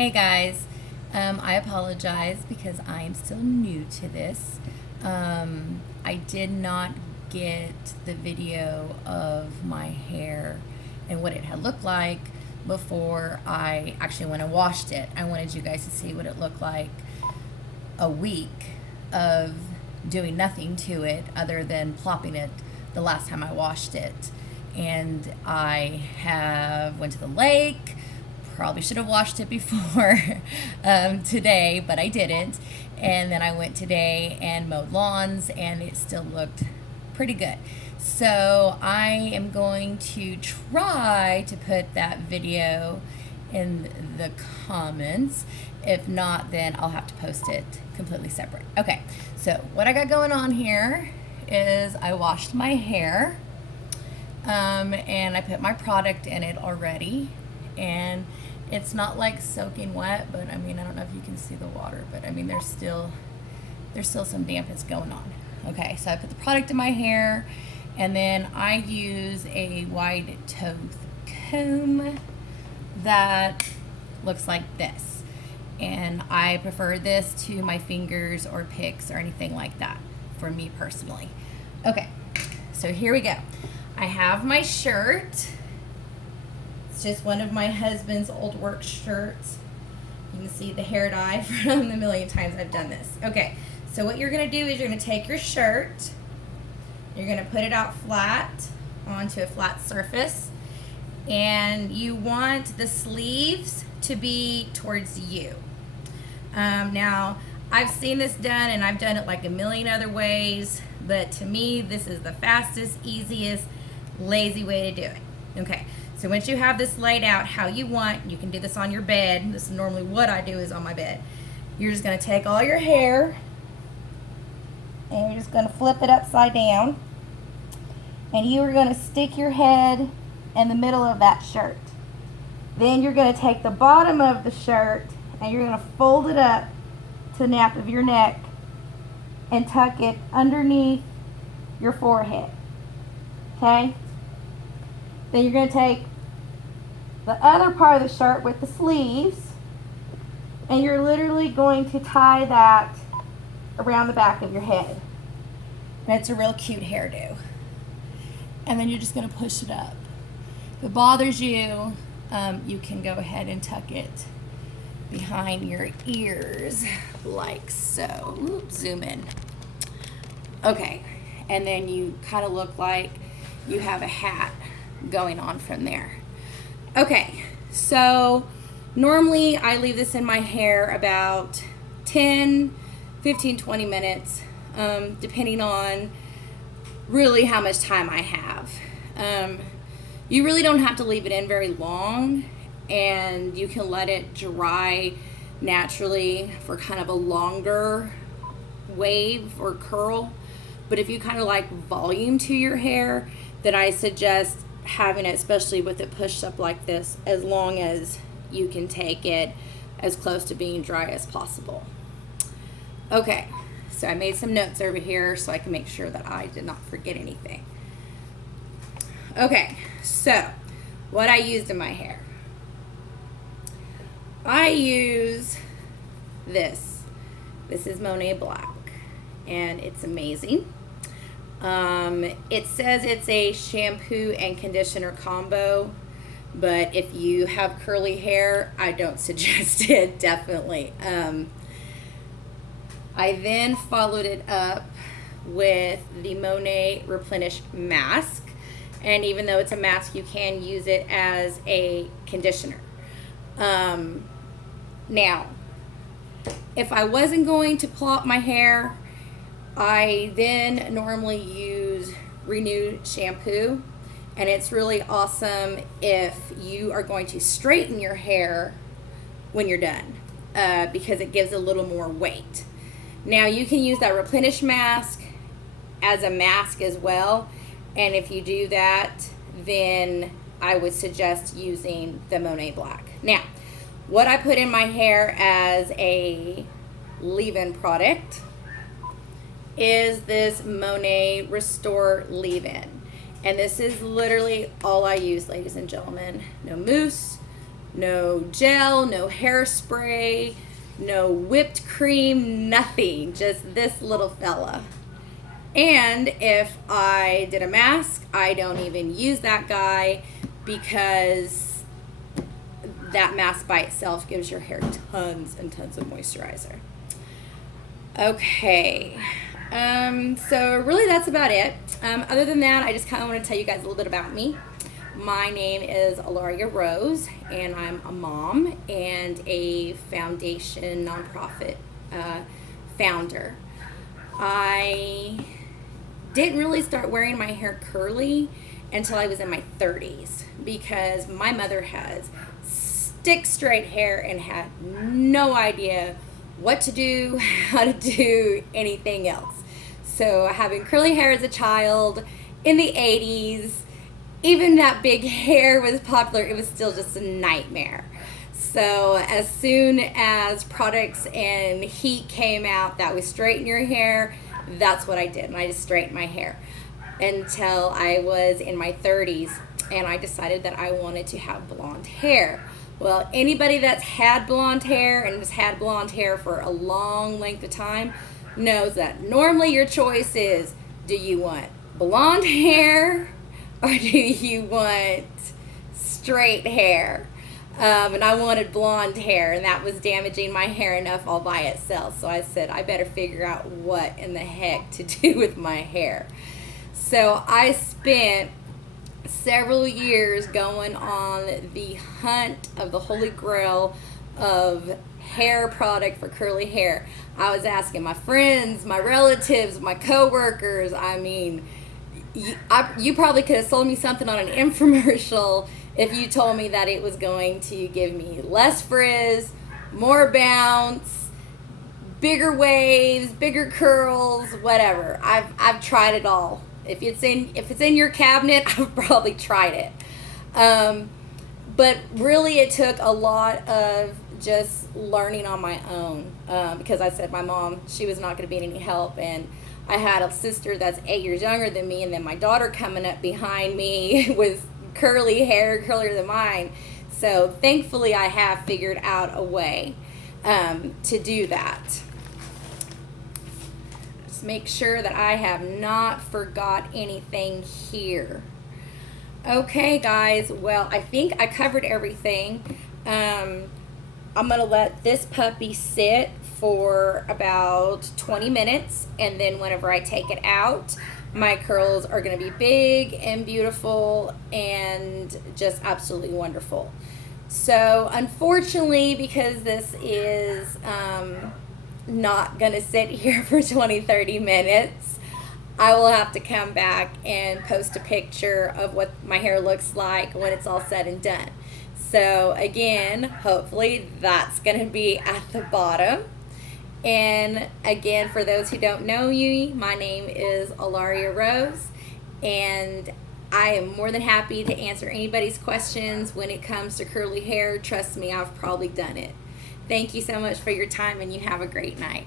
Hey guys, I apologize because I am still new to this. I did not get the video of my hair and what it had looked like before I actually went and washed it. I wanted you guys to see what it looked like a week of doing nothing to it other than plopping it the last time I washed it. And I went to the lake. Probably should have washed it before today, but I didn't. And then I went today and mowed lawns, and it still looked pretty good. So I am going to try to put that video in the comments. If not, then I'll have to post it completely separate. Okay, so what I got going on here is I washed my hair, and I put my product in it already, and it's not like soaking wet, but I mean, I don't know if you can see the water, but I mean, there's still some dampness going on. Okay, so I put the product in my hair, and then I use a wide tooth comb that looks like this. And I prefer this to my fingers or picks or anything like that for me personally. Okay, so here we go. I have my shirt. It's just one of my husband's old work shirts. You can see the hair dye from the million times I've done this. Okay, so what you're gonna do is you're gonna take your shirt, you're gonna put it out flat onto a flat surface, and you want the sleeves to be towards you. Now, I've seen this done, and I've done it like a million other ways, but to me, this is the fastest, easiest, lazy way to do it. Okay, so once you have this laid out how you want, you can do this on your bed. This is normally what I do is on my bed. You're just gonna take all your hair, and you're just gonna flip it upside down, and you are gonna stick your head in the middle of that shirt. Then you're gonna take the bottom of the shirt, and you're gonna fold it up to the nape of your neck and tuck it underneath your forehead, okay? Then you're gonna take the other part of the shirt with the sleeves, and you're literally going to tie that around the back of your head. And it's a real cute hairdo. And then you're just gonna push it up. If it bothers you, you can go ahead and tuck it behind your ears, like so. Oops, zoom in. Okay, and then you kind of look like you have a hat going on from there. Okay, so normally I leave this in my hair about 10, 15, 20 minutes, depending on really how much time I have. You really don't have to leave it in very long, and you can let it dry naturally for kind of a longer wave or curl. But if you kind of like volume to your hair, then I suggest having it, especially with it pushed up like this, as long as you can take it as close to being dry as possible. Okay, so I made some notes over here so I can make sure that I did not forget anything. Okay, so what I used in my hair. I use this. This is Monet Black, and it's amazing. It says it's a shampoo and conditioner combo, but if you have curly hair, I don't suggest it, definitely. I then followed it up with the Monet Replenish Mask, and even though it's a mask, you can use it as a conditioner. Now, if I wasn't going to plop my hair, I then normally use Renewed shampoo, and it's really awesome if you are going to straighten your hair when you're done, because it gives a little more weight. Now, you can use that Replenish mask as a mask as well, and if you do that, then I would suggest using the Monet Black. Now, what I put in my hair as a leave-in product is this Monet Restore Leave-In. And this is literally all I use, ladies and gentlemen. No mousse, No gel, no hairspray, no whipped cream, nothing. Just this little fella. And if I did a mask, I don't even use that guy because that mask by itself gives your hair tons and tons of moisturizer. Okay, so really that's about it. Other than that, I just kind of want to tell you guys a little bit about me. My name is Alaria Rose, and I'm a mom and a foundation nonprofit founder. I didn't really start wearing my hair curly until I was in my 30s because my mother has stick straight hair and had no idea what to do, how to do anything else. So having curly hair as a child in the 80s, even that big hair was popular, it was still just a nightmare. So as soon as products and heat came out that would straighten your hair, that's what I did. And I just straightened my hair until I was in my 30s, and I decided that I wanted to have blonde hair. Well, anybody that's had blonde hair and has had blonde hair for a long length of time knows that normally your choice is, do you want blonde hair or do you want straight hair? And I wanted blonde hair, and that was damaging my hair enough all by itself. So I said, I better figure out what in the heck to do with my hair. So I spent several years going on the hunt of the holy grail of hair product for curly hair. I was asking my friends, my relatives, my coworkers. I mean, you probably could have sold me something on an infomercial if you told me that it was going to give me less frizz, more bounce, bigger waves, bigger curls, whatever. I've tried it all. If it's in your cabinet, I've probably tried it. But really, it took a lot of just learning on my own because I said my mom, she was not going to be any help, and I had a sister that's 8 years younger than me, and then my daughter coming up behind me with curly hair, curlier than mine. So thankfully, I have figured out a way to do that. Just make sure that I have not forgot anything here. Okay, guys. Well, I think I covered everything. I'm going to let this puppy sit for about 20 minutes, and then whenever I take it out, my curls are going to be big and beautiful and just absolutely wonderful. So unfortunately, because this is not going to sit here for 20-30 minutes, I will have to come back and post a picture of what my hair looks like when it's all said and done. So again, hopefully that's going to be at the bottom. And again, for those who don't know me, my name is Alaria Rose, and I am more than happy to answer anybody's questions when it comes to curly hair. Trust me, I've probably done it. Thank you so much for your time, and you have a great night.